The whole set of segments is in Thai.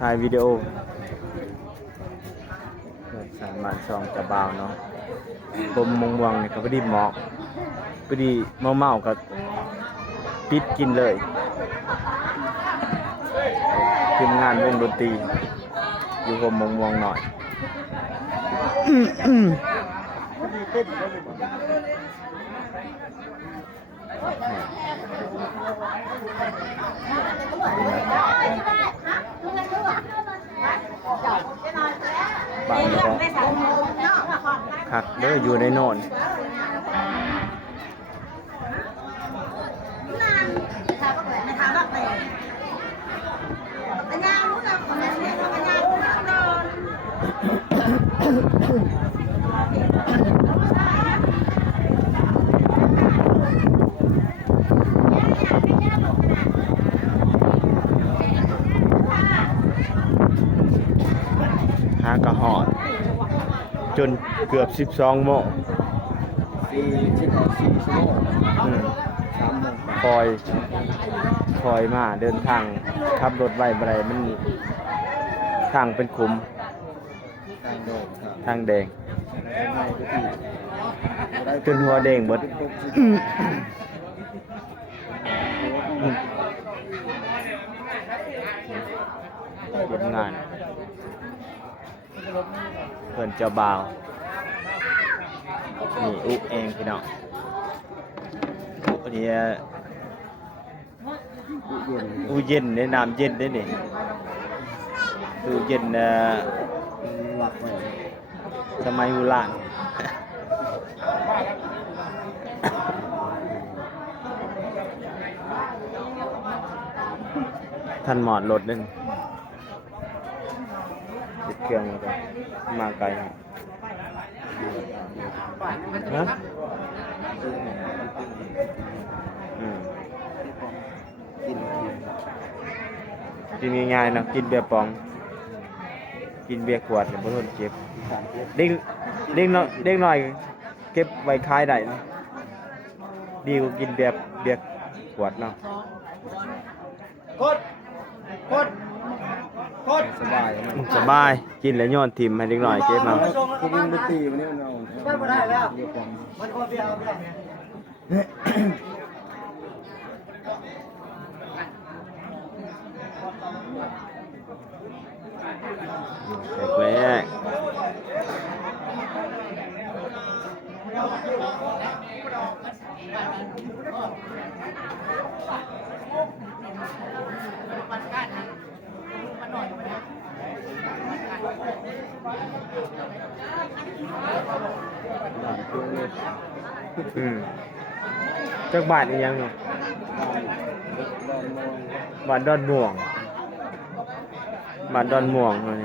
ถ่ายวิดีโอสามบานซองจะบาวเนาะผมมงวงเนี่ยก็พอดีเหมาะพอดีเมากับปิดกินเลยทีมงานวงดนตรีอยู่ผมมงหน่อยบ้านก็คักเด้ออยู่ในโน่นหากระหอดจนเกือบ12 โมงคอยมาเดินทางขับรถไว้บ่ได้มันทางเป็นขุมทางแดงจนหัวแดงหมดเฮ็ดงานเพิ่นเจ้าบ่าวนี่อุเองพี่น้องอุเนี่ยอุเย็นเนี่ยน้ำเย็นได้นี่อุเย็นสมัยโบราณท่านหมอดรถนึงติดเครื่องมาไกลฮะกินง่ายๆนะกินเบียร์ปองกินเบียร์ขวดเนี่ยบ่ทนเจ็บเด็กน้อยเก็บไว้ขายได้นะดีกว่ากินเบียร์ขวดเนาะสบายกินแล้วย้อนทิ่มให้เด็กน้อยเก็บมาคุณยิงบ่ตีวันนี้มันเอาบ่ได้แล้วมันขอเบียร์เอาเบียร์แรกจักบาทอีกยังเนาะบาทดอนม่วงบาทดอนม่วงเลย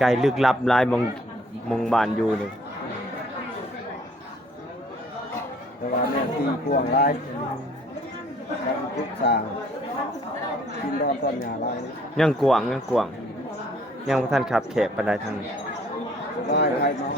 ไกลลึกลับหลายมองบานอยู่นี่แต่ว่าแม่ตีพวงหลายทุกสางกินดอนต้นหญ้าหลายยังกวางยังบ่ทันขับแขกปานใดทางนี้สบายไทยมา